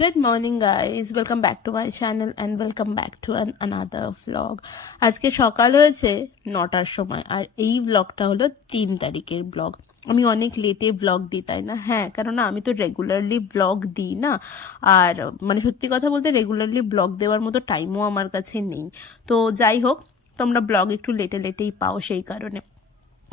Good morning guys, welcome back to my channel and welcome back to another vlog. আজকে সকাল হয়েছে 9টার সময় আর এই ব্লগটা হলো 3 তারিখের ব্লগ। আমি অনেক লেটে ব্লগ দিই, তাই না? হ্যাঁ, কারণ আমি তো রেগুলারলি ব্লগ দিই না। আর মানে সত্যি কথা বলতে রেগুলারলি ব্লগ দেওয়ার মতো টাইমও আমার কাছে নেই। তো যাই হোক, তোমরা ব্লগ একটু লেটেই পাও সেই কারণে।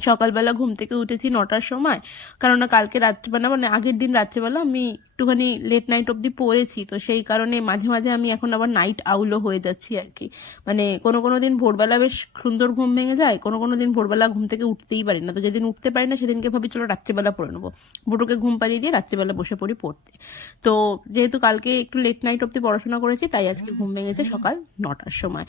সকালবেলা ঘুম থেকে উঠেছি 9টার সময়, কেননা কালকে রাত্রিবেলা মানে আগের দিন রাত্রিবেলা আমি একটুখানি লেট নাইট অবধি পড়েছি, তো সেই কারণে মাঝে মাঝে আমি এখন আবার নাইট আউলও হয়ে যাচ্ছি আর কি। মানে কোনো দিন ভোরবেলা বেশ সুন্দর ঘুম ভেঙে যায়, কোনো দিন ভোরবেলা ঘুম থেকে উঠতেই পারি না। তো যেদিন উঠতে পারি না সেদিনকে ভাবি চলো রাত্রিবেলা পড়ে নেবো, বুটুকে ঘুম পাড়িয়ে দিয়ে রাত্রিবেলা বসে পড়ি পড়তে। তো যেহেতু কালকে একটু লেট নাইট অবধি পড়াশোনা করেছি তাই আজকে ঘুম ভেঙেছে সকাল 9টার সময়।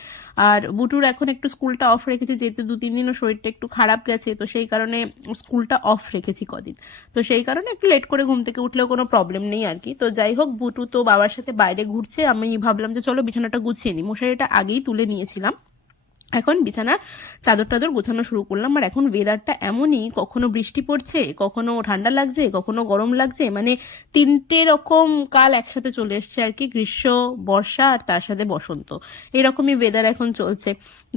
আর বুটুর এখন একটু স্কুলটা অফ রেখেছি, যেহেতু 2-3 দিন ওর শরীরটা একটু খারাপ গেছে, তো সেই কারণে স্কুলটা অফ রেখেছি কদিন। তো সেই কারণে একটু লেট করে ঘুম থেকে উঠলেও কোনো প্রবলেম নেই আর কি। তো যাই হোক, বুটু তো বাবার সাথে বাইরে ঘুরছে, আমি ভাবলাম যে চলো বিছানাটা গুছিয়ে নিই। মশারিটা আগেই তুলে নিয়েছিলাম, এখন বিছানার চাদর টাদর গোছানো শুরু করলাম। আর এখন ওয়েদারটা এমনই, কখনো বৃষ্টি পড়ছে, কখনো ঠান্ডা লাগছে, কখনো গরম লাগছে, মানে 3টে রকম কাল একসাথে চলে এসছে আর কি। গ্রীষ্ম, বর্ষা আর তার সাথে বসন্ত, এরকমই ওয়েদার এখন চলছে।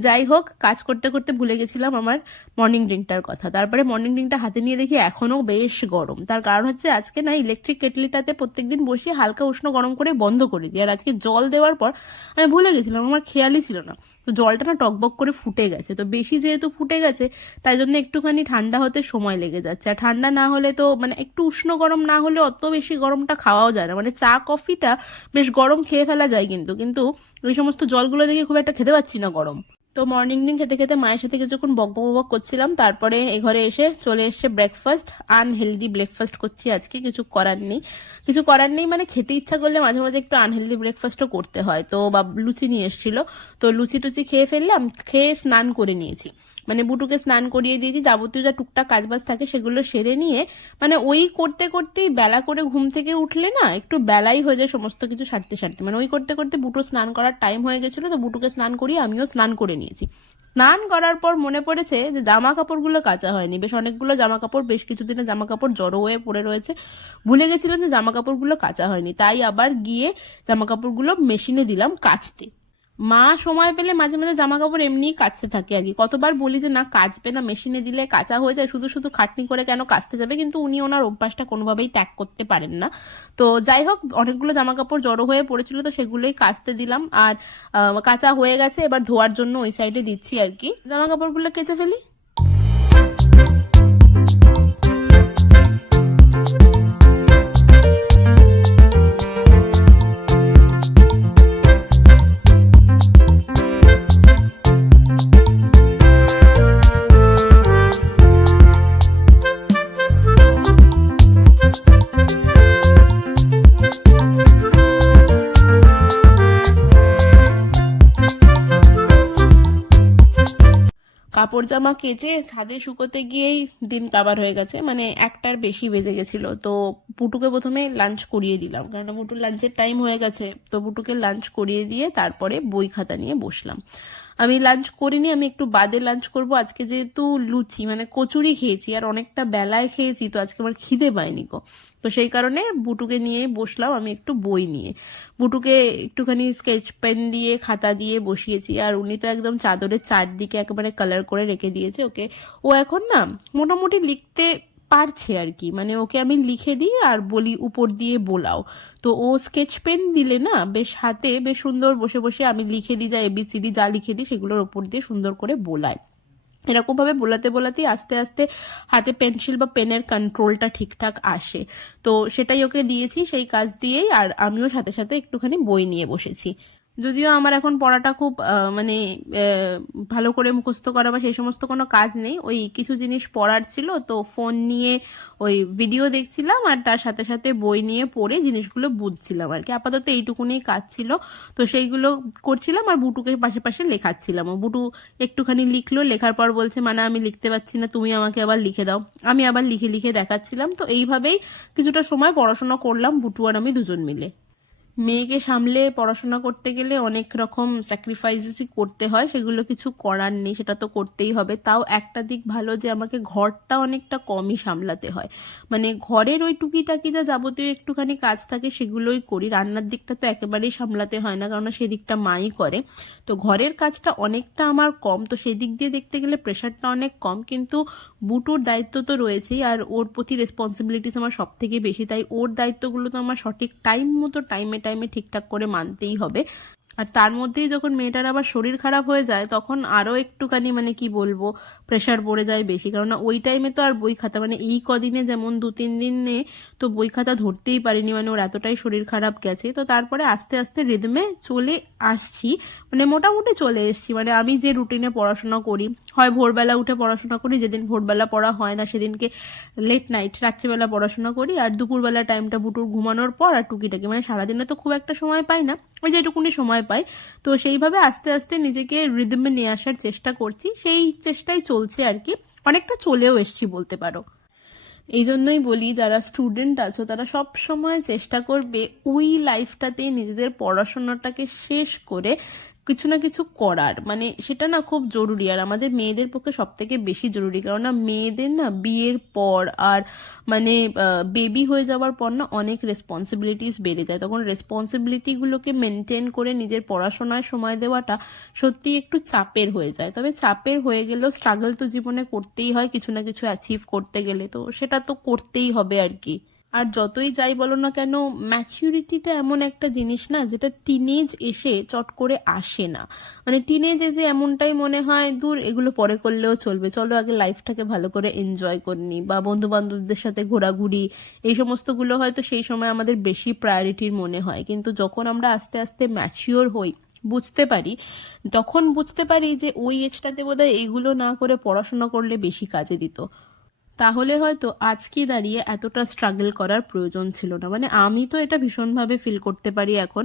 যাই হোক, কাজ করতে করতে ভুলে গেছিলাম আমার মর্নিং ড্রিঙ্কটার কথা। তারপরে মর্নিং ড্রিঙ্কটা হাতে নিয়ে দেখি এখনো বেশ গরম। তার কারণ হচ্ছে আজকে না ইলেকট্রিক কেটলিটাতে প্রত্যেকদিন বসিয়ে হালকা উষ্ণ গরম করে বন্ধ করে দিই, আর আজকে জল দেওয়ার পর আমি ভুলে গেছিলাম, আমার খেয়ালই ছিল না। তো জলটা না টকবক করে ফুটে গেছে, তো বেশি যেহেতু ফুটে গেছে তাই জন্য একটুখানি ঠান্ডা হতে সময় লেগে যাচ্ছে। আর ঠান্ডা না হলে তো মানে একটু উষ্ণ গরম না হলে অত বেশি গরমটা খাওয়াও যায় না। মানে চা কফিটা বেশ গরম খেয়ে ফেলা যায়, কিন্তু কিন্তু ওই সমস্ত জলগুলো দেখে খুব একটা খেতে পাচ্ছি না গরম। তো মর্নিং ড্রিঙ্ক খেতে খেতে মায়ের সাথে কিছুক্ষণ বক বক করছিলাম, তারপরে এ ঘরে এসে চলে এসছে ব্রেকফাস্ট। আনহেলদি ব্রেকফাস্ট করছি আজকে, কিছু করার নেই মানে খেতে ইচ্ছা করলে মাঝে মাঝে একটু আনহেলদি ব্রেকফাস্টও করতে হয়। তো বা লুচি নিয়ে এসেছিল, তো লুচি টুচি খেয়ে ফেললাম, খেয়ে স্নান করে নিয়েছি। মানে বুটুকে স্নান করিয়ে দিয়েছি, যাবতীয় যা টুকটাক কাজবাজ থাকে সেগুলো সেরে নিয়ে, মানে ওই করতে করতেই বেলা করে ঘুম থেকে উঠলে না একটু বেলাই হয়ে যায় সমস্ত কিছু সারতে সারতে। মানে ওই করতে করতে বুটু স্নান করার টাইম হয়ে গেছিল, তো বুটুকে স্নান করিয়ে আমিও স্নান করে নিয়েছি। স্নান করার পর মনে পড়েছে যে জামা কাপড়গুলো কাচা হয়নি, বেশ অনেকগুলো জামা কাপড়, বেশ কিছুদিনে জামা কাপড় জড়ো হয়ে পড়ে রয়েছে। ভুলে গেছিলাম যে জামা কাপড়গুলো কাচা হয়নি, তাই আবার গিয়ে জামা কাপড়গুলো মেশিনে দিলাম কাচতে। মা সময় পেলে মাঝে মাঝে জামা কাপড় এমনিই কাচতে থাকে আর কি। কতবার বলি যে না কাচবে না, মেশিনে দিলে কাঁচা হয়ে যায়, শুধু শুধু খাটনি করে কেন কাচতে যাবে, কিন্তু উনি ওনার অভ্যাসটা কোনোভাবেই ত্যাগ করতে পারেন না। তো যাই হোক, অনেকগুলো জামা কাপড় জড়ো হয়ে পড়েছিল, তো সেগুলোই কাচতে দিলাম। আর কাঁচা হয়ে গেছে, এবার ধোয়ার জন্য ওই সাইডে দিচ্ছি আর কি। জামা কাপড়গুলো কেচে ফেলি। কাপড় জামা কেচে ছাদে শুকোতে গিয়েই দিন কাবার হয়ে গেছে, মানে 1টার বেশি বেজে গেছিল। তো পুটুকে প্রথমে লাঞ্চ করিয়ে দিলাম, কারণ পুটুর লাঞ্চের টাইম হয়ে গেছে। তো পুটুকে লাঞ্চ করিয়ে দিয়ে তারপরে বই খাতা নিয়ে বসলাম। আমি লাঞ্চ করিনি, আমি একটু বাদে লাঞ্চ করব আজকে, যেহেতু লুচি মানে কচুরি খেয়েছি আর অনেকটা বেলায় খেয়েছি, তো আজকে আমার খিদে পায়নি গো। তো সেই কারণে বুটুকে নিয়ে বসলাম আমি একটু বই নিয়ে। বুটুকে একটুখানি স্কেচ পেন দিয়ে খাতা দিয়ে বসিয়েছি, আর উনি তো একদম চাদরের চারদিকে একেবারে কালার করে রেখে দিয়েছে ওকে। ও এখন না মোটামুটি লিখতে পারছে আর কি, মানে ওকে আমি লিখে দিই আর বলি উপর দিয়ে বোলাও। তো ও স্কেচ পেন দিলে না বেশ হাতে বেশ সুন্দর বসে বসে আমি লিখে দিই, যা এবিসিডি যা লিখে দিই সেগুলোর ওপর দিয়ে সুন্দর করে বোলায়। এরকম ভাবে বোলাতে বোলাতেই আস্তে আস্তে হাতে পেন্সিল বা পেনের কন্ট্রোলটা ঠিকঠাক আসে। তো সেটাই ওকে দিয়েছি, সেই কাজ দিয়েই আর আমিও সাথে সাথে একটুখানি বই নিয়ে বসেছি। যদিও আমার এখন পড়াটা খুব মানে ভালো করে মুখস্থ করা বা সেই সমস্ত কোনো কাজ নেই, ওই কিছু জিনিস পড়ার ছিল, তো ফোন নিয়ে ওই ভিডিও দেখছিলাম আর তার সাথে সাথে বই নিয়ে পড়ে জিনিসগুলো বুঝছিলাম আর কি। আপাতত এইটুকুনি কাজ ছিল, তো সেইগুলো করছিলাম আর বুটুকে পাশে পাশে লেখাচ্ছিলাম। ও বুটু একটুখানি লিখলো, লেখার পর বলছে মানে আমি লিখতে পারছি না, তুমি আমাকে আবার লিখে দাও। আমি আবার লিখে লিখে দেখাচ্ছিলাম। তো এইভাবেই কিছুটা সময় পড়াশোনা করলাম বুটু আর আমি দুজন মিলে। মেয়েকে সামলে পড়াশোনা করতে গেলে অনেক রকম স্যাক্রিফাইসেসই করতে হয়, সেগুলো কিছু করার নেই, সেটা তো করতেই হবে। তাও একটা দিক ভালো যে আমাকে ঘরটা অনেকটা কমই সামলাতে হয়, মানে ঘরের ওই টুকিটাকি যা যাবতীয় একটুখানি কাজ থাকে সেগুলোই করি, রান্নার দিকটা তো একেবারেই সামলাতে হয় না, কারণ সেদিকটা মাই করে। তো ঘরের কাজটা অনেকটা আমার কম, তো সেই দিক দিয়ে দেখতে গেলে প্রেশারটা অনেক কম। কিন্তু বুটুর দায়িত্ব তো রয়েছেই, আর ওর প্রতি রেসপন্সিবিলিটিস আমার সব থেকে বেশি, তাই ওর দায়িত্বগুলো তো আমার সঠিক টাইম মতো টাইমে টাইমে ঠিকঠাক করে মানতেই হবে। আর তার মধ্যেই যখন মেয়েটার আবার শরীর খারাপ হয়ে যায় তখন আরও একটুখানি মানে কি বলবো, প্রেশার পড়ে যায় বেশি, কারণ ওই টাইমে তো আর বই খাতা মানে এই কদিনে যেমন 2-3 দিনে তো বই খাতা ধরতেই পারিনি, মানে ওর এতটাই শরীর খারাপ গেছে। তো তারপরে আস্তে আস্তে রিদমে চলে আসছি, মানে মোটামুটি চলে এসেছি। মানে আমি যে রুটিনে পড়াশোনা করি, হয় ভোরবেলা উঠে পড়াশোনা করি, যেদিন ভোরবেলা পড়া হয় না সেদিনকে লেট নাইট রাত্রিবেলা পড়াশোনা করি, আর দুপুরবেলা টাইমটা বুটুর ঘুমানোর পর আর টুকিটাকি, মানে সারাদিনে তো খুব একটা সময় পাই না, ওই যেটুকুনি সময় পাই। তো সেইভাবে আস্তে আস্তে নিজেকে রিদমে নিয়ে আসার চেষ্টা করছি, সেই চেষ্টাই চলছে আর কি, অনেকটা চলেও এসছি বলতে পারো। এই জন্যই বলি যারা স্টুডেন্ট আছো তারা সব সময় চেষ্টা করবে ওই লাইফটাতেই নিজেদের পড়াশোনাটাকে শেষ করে কিছু না কিছু করার, মানে সেটা না খুব জরুরি, আর আমাদের মেয়েদের পক্ষে সব থেকে বেশি জরুরি, কারণ না মেয়েদের না বিয়ের পর আর মানে বেবি হয়ে যাওয়ার পর না অনেক রেসপন্সিবিলিটিস বেড়ে যায়, তখন রেসপন্সিবিলিটিগুলোকে মেনটেন করে নিজের পড়াশোনায় সময় দেওয়াটা সত্যি একটু চাপের হয়ে যায়। তবে চাপের হয়ে গেলেও স্ট্রাগল তো জীবনে করতেই হয় কিছু না কিছু অ্যাচিভ করতে গেলে, তো সেটা তো করতেই হবে আর কি। আর যতই যাই বলো না কেন, ম্যাচিউরিটিটা এমন একটা জিনিস না যেটা টিনেজ এসে চট করে আসে না, মানে টিনেজ এসে এমনটাই মনে হয় দূর এগুলো পরে করলেও চলবে, চলো আগে লাইফটাকে ভালো করে এনজয় করে নি, বা বন্ধু বান্ধবদের সাথে ঘোরাঘুরি, এই সমস্তগুলো হয়তো সেই সময় আমাদের বেশি প্রায়োরিটির মনে হয়। কিন্তু যখন আমরা আস্তে আস্তে ম্যাচিওর হই, বুঝতে পারি, তখন বুঝতে পারি যে ওই এজটাতে বোধহয় এইগুলো না করে পড়াশোনা করলে বেশি কাজে দিত, তাহলে হয়তো আজকে দাঁড়িয়ে এতটা স্ট্রাগল করার প্রয়োজন ছিল না। মানে আমি তো এটা ভীষণভাবে ফিল করতে পারি এখন,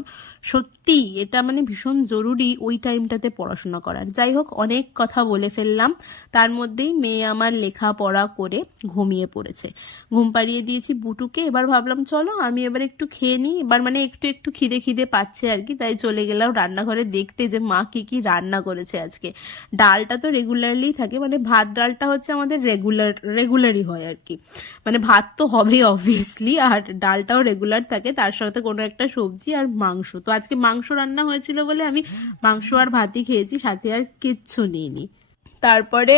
সত্যি এটা মানে ভীষণ জরুরি ওই টাইমটাতে পড়াশোনা করার। যাই হোক, অনেক কথা বলে ফেললাম, তার মধ্যেই মেয়ে আমার লেখাপড়া করে ঘুমিয়ে পড়েছে, ঘুম পাড়িয়ে দিয়েছি বুটুকে। এবার ভাবলাম চলো আমি এবার একটু খেয়ে নিই, এবার মানে একটু একটু খিদে খিদে পাচ্ছে আর কি, তাই চলে গেলাম রান্নাঘরে দেখতে যে মা কি কি রান্না করেছে আজকে। ডালটা তো রেগুলারলি থাকে, মানে ভাত ডালটা হচ্ছে আমাদের রেগুলারই হয় আর কি, মানে ভাত তো হবেই অবভিয়াসলি, আর ডালটাও রেগুলার থাকে, তার সাথে কোনো একটা সবজি আর মাংস। তো আজকে মাংস রান্না হয়েছিল বলে আমি মাংস আর ভাতই খেয়েছি, সাথে আর কিচ্ছু নিইনি। তারপরে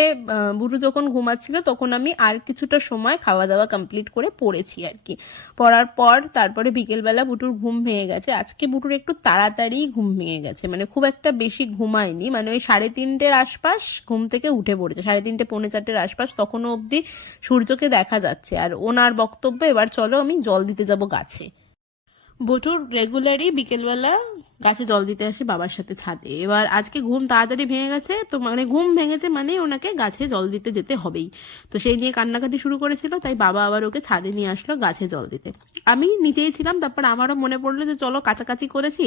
বুটু যখন ঘুমাচ্ছিল তখন আমি আর কিছুটা সময় খাওয়া দাওয়া কমপ্লিট করে পড়েছি আর কি। পড়ার পর তারপরে বিকেলবেলা বুটুর ঘুম ভেঙে গেছে, আজকে বুটুর একটু তাড়াতাড়ি ঘুম ভেঙে গেছে, মানে খুব একটা বেশি ঘুমায়নি, মানে ওই 3:30-র আশপাশ ঘুম থেকে উঠে পড়েছে, 3:30 পৌনে 4টের আশপাশ, তখনও অবধি সূর্যকে দেখা যাচ্ছে। আর ওনার বক্তব্য এবার চলো আমি জল দিতে যাব গাছে। বটুর রেগুলারই বিকেলবেলা গাছে জল দিতে আসে বাবার সাথে ছাদে, এবার আজকে ঘুম তাড়াতাড়ি ভেঙে গেছে, তো মানে ঘুম ভেঙেছে মানে ওনাকে গাছে জল দিতে যেতে হবেই, তো সেই নিয়ে কান্নাকাটি শুরু করেছিল, তাই বাবা আবার ওকে ছাদে নিয়ে আসলো গাছে জল দিতে। আমি নিচেই ছিলাম, তারপর আমারও মনে পড়লো যে চলো কাছাকাছি করেছি,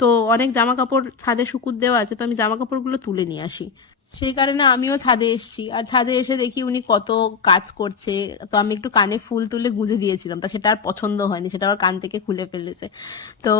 তো অনেক জামা কাপড় ছাদে শুকুর দেওয়া আছে, তো আমি জামা কাপড়গুলো তুলে নিয়ে আসি, সেই কারণে আমিও ছাদে এসেছি। আর ছাদে এসে দেখি উনি কত কাজ করছে, তো আমি একটু কানে ফুল তুলে গুঁজে দিয়েছিলাম, তা সেটা আর পছন্দ হয়নি, সেটা আবার কান থেকে খুলে ফেলেছে। তো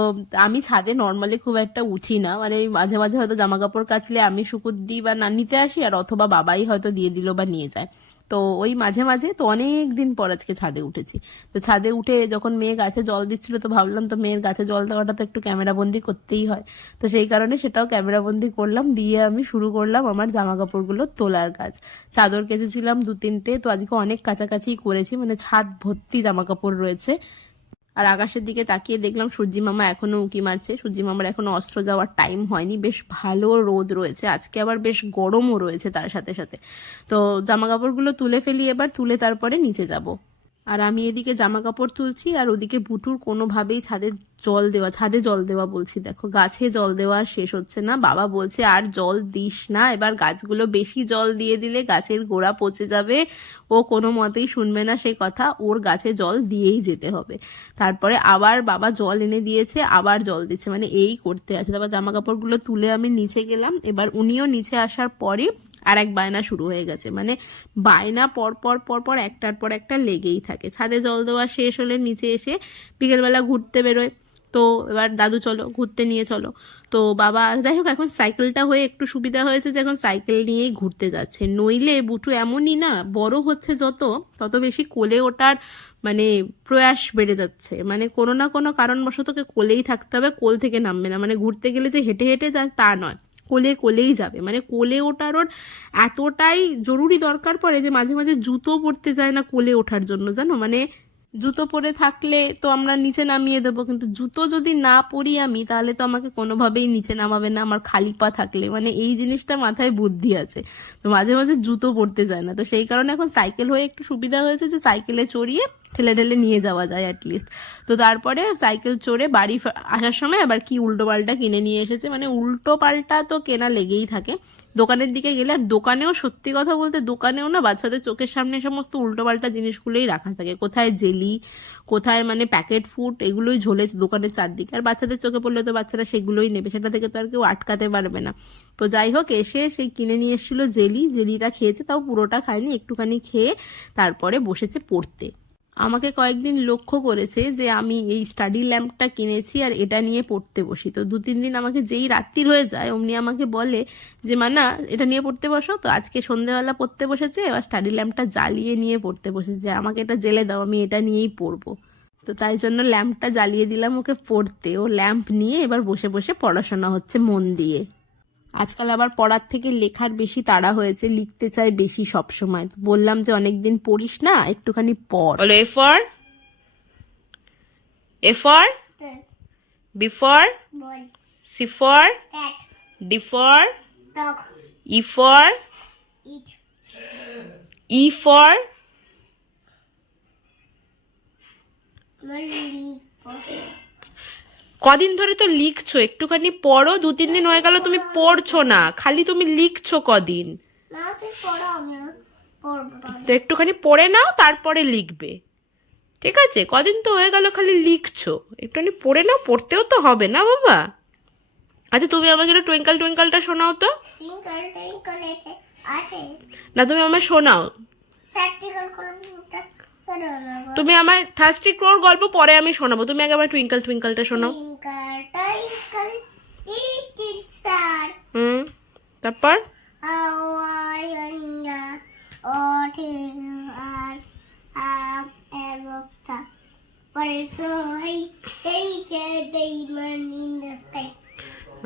আমি ছাদে নর্মালি খুব একটা উঠি না, মানে এই মাঝে মাঝে হয়তো জামা কাপড় কাচলে আমি শুকুর দিই বা না নিতে আসি, আর অথবা বাবাই হয়তো দিয়ে দিল বা নিয়ে যায়, তো ওই মাঝে মাঝে। তো অনেক দিন পর আজকে ছাদে উঠেছি, তো ছাদে উঠে যখন মেয়ে গাছে জল দিচ্ছিল তো ভাবলাম তো মেয়ের গাছে জল দেওয়াটা তো একটু ক্যামেরা বন্দি করতেই হয়, তো সেই কারণে সেটাও ক্যামেরা বন্দি করলাম, দিয়ে আমি শুরু করলাম আমার জামা কাপড়গুলো তোলার কাজ। চাদর কেচেছিলাম 2-3টে, তো আজকে অনেক কাছাকাছি করেছি, মানে ছাদ ভর্তি জামা কাপড় রয়েছে। আর আকাশের দিকে তাকিয়ে দেখলাম সূর্যি মামা এখনো উঁকি মারছে, সূর্যি মামার এখনো অস্ত্র যাওয়ার টাইম হয়নি, বেশ ভালো রোদ রয়েছে আজকে, আবার বেশ গরমও রয়েছে তার সাথে সাথে। তো জামা কাপড়গুলো তুলে ফেলি, এবার তুলে তারপরে নিচে যাব। আর আমি এদিকে জামা কাপড় তুলছি, আর ওদিকে বুটুর কোনোভাবেই ছাদে জল দেওয়া বলছি, দেখো গাছে জল দেওয়া আর শেষ হচ্ছে না, বাবা বলছে আর জল দিস না, এবার গাছগুলো বেশি জল দিয়ে দিলে গাছের গোড়া পচে যাবে, ও কোনো মতেই শুনবে না সে কথা, ওর গাছে জল দিয়েই যেতে হবে। তারপরে আবার বাবা জল এনে দিয়েছে, আবার জল দিচ্ছে, মানে এই করতে আছে। তারপর জামা কাপড়গুলো তুলে আমি নিচে গেলাম, এবার উনিও নিচে আসার পরে আর এক বায়না শুরু হয়ে গেছে, মানে বায়না পর পর পর পর একটার পর একটা লেগেই থাকে। ছাদে জল দেওয়া শেষ হলে নিচে এসে বিকেলবেলা ঘুরতে বেরোয়, তো তো এবার দাদু চলো ঘুরতে নিয়ে চলো। তো বাবা যাই হোক এখন সাইকেলটা হয়ে একটু সুবিধা হয়েছে যে এখন সাইকেল নিয়েই ঘুরতে যাচ্ছে, নইলে বুটু এমনই না বড় হচ্ছে যত তত বেশি কোলে ওঠার মানে প্রয়াস বেড়ে যাচ্ছে, মানে কোনো না কোনো কারণবশত ওকে কোলেই থাকতে হবে, কোল থেকে নামবে না, মানে ঘুরতে গেলে যে হেঁটে হেঁটে যায় তা নয়, কোলে কোলেই যাবে, মানে কোলে ওঠার ওর এতটাই জরুরি দরকার পড়ে যে মাঝে মাঝে জুতো পরতে যায় না কোলে ওঠার জন্য, জানো, মানে জুতো পরে থাকলে তো আমরা নিচে নামিয়ে দেবো, কিন্তু জুতো যদি না পরি আমি তাহলে তো আমাকে কোনোভাবেই নিচে নামাবে না আমার খালি পা থাকলে, মানে এই জিনিসটা মাথায় বুদ্ধি আছে, তো মাঝে মাঝে জুতো পরতে যায় না, তো সেই কারণে এখন সাইকেল হয়ে একটু সুবিধা হয়েছে যে সাইকেলে চড়িয়ে ঠেলে ঠেলে নিয়ে যাওয়া যায় অ্যাটলিস্ট। তো তারপরে সাইকেল চড়ে বাড়ি আসার সময় আবার কি উল্টো পাল্টা কিনে নিয়ে এসেছে, মানে উল্টো পাল্টা তো কেনা লেগেই থাকে দোকানের দিকে গেলে, আর দোকানেও সত্যি কথা বলতে দোকানেও না বাচ্চাদের চোখের সামনে সমস্ত উল্টোপাল্টা জিনিসগুলোই রাখা থাকে, কোথায় জেলি, কোথায় মানে প্যাকেট ফুড, এগুলোই ঝোলে দোকানের চারদিকে, আর বাচ্চাদের চোখে পড়লে তো বাচ্চারা সেগুলোই নেবে, সেটা থেকে তো আর কেউ আটকাতে পারবে না। তো যাই হোক এসে সেই কিনে নিয়ে এসেছিলো জেলিটা খেয়েছে, তাও পুরোটা খায়নি, একটুখানি খেয়ে তারপরে বসেছে পড়তে। আমাকে কয়েকদিন লক্ষ্য করেছে যে আমি এই স্টাডি ল্যাম্পটা কিনেছি আর এটা নিয়ে পড়তে বসি, তো 2-3 দিন আমাকে যেই রাত্রির হয়ে যায় অমনি আমাকে বলে যে মানা এটা নিয়ে পড়তে বসো, তো আজকে সন্ধ্যেবেলা পড়তে বসেছে, এবার স্টাডি ল্যাম্পটা জ্বালিয়ে নিয়ে পড়তে বসেছে, আমাকে এটা জেলে দাও আমি এটা নিয়েই পড়বো। তো তাই জন্য ল্যাম্পটা জ্বালিয়ে দিলাম ওকে পড়তে, ও ল্যাম্প নিয়ে এবার বসে বসে পড়াশোনা হচ্ছে মন দিয়ে। আজকাল আবার পড়ার থেকে লেখার বেশি তাড়া হয়েছে, লিখতে চাই বেশি সব সময়, তো বললাম যে অনেকদিন পড়িস না একটুখানি পড়। বলো A for B for C for D for E for E for কদিন ধরে তো লিখছো, একটুখানি পড়ো, 2-3 দিন হয়ে গেল তুমি পড়ছো না, খালি তুমি লিখছো কদিন, তো একটুখানি পড়ে নাও তারপরে লিখবে, ঠিক আছে? কদিন তো হয়ে গেল খালি লিখছো, একটুখানি পড়ে নাও, পড়তেও তো হবে না বাবা। আচ্ছা তুমি আমাকে একটা টুইঙ্কল টুইঙ্কলটা শোনাও তো। না তুমি আমায় শোনাও, তুমি আমায় থার্স্টি ক্রোর গল্প পরে আমি শোনাবো, তুমি আগে আমার টুইঙ্কল টুইঙ্কলটা শোনাও। তারপর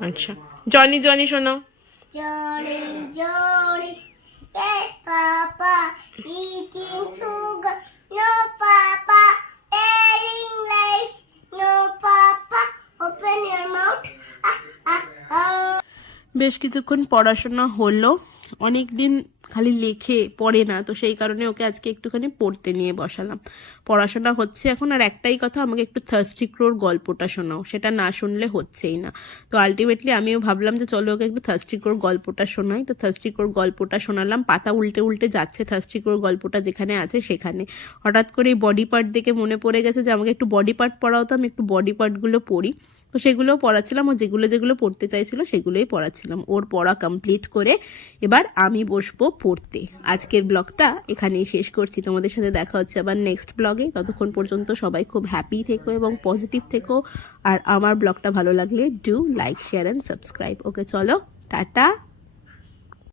আচ্ছা জনি জনি শোনাও। Johnny, Johnny, yes, Papa, eating sugar. No, Papa, telling lies. No, Papa, open your mouth. বেশ কিছুক্ষণ পড়াশোনা হলো, অনেক দিন খালি লেখে পড়ে না, তো সেই কারণে ওকে আজকে একটুখানি পড়তে নিয়ে বসালাম, পড়াশোনা হচ্ছে এখন। আর একটাই কথা, আমাকে একটু থার্স্টি ক্রোর গল্পটা শোনাও, সেটা না শুনলে হচ্ছেই না। তো আলটিমেটলি আমিও ভাবলাম যে চলো ওকে একটু থার্স্টি ক্রোর গল্পটা শোনাই, তো থার্স্টি ক্রোর গল্পটা শোনালাম, পাতা উল্টে উল্টে যাচ্ছে থার্স্টি ক্রোর গল্পটা যেখানে আছে সেখানে, হঠাৎ করে এই বডি পার্ট দেখে মনে পড়ে গেছে যে আমাকে একটু বডি পার্ট পড়াও, তো আমি একটু বডি পার্টগুলো পড়ি, তো সেগুলোও পড়াচ্ছিলাম, ও যেগুলো যেগুলো পড়তে চাইছিল সেগুলোই পড়াচ্ছিলাম। ওর পড়া কমপ্লিট করে এবার আমি বসবো পড়তে। আজকের ব্লগটা এখানেই শেষ করছি, তোমাদের সাথে দেখা হচ্ছে আবার নেক্সট ব্লগে। ততক্ষণ পর্যন্ত সবাই খুব হ্যাপি থেকো এবং পজিটিভ থেকো, আর আমার ব্লগটা ভালো লাগলে do like share and subscribe. Okay চলো টাটা।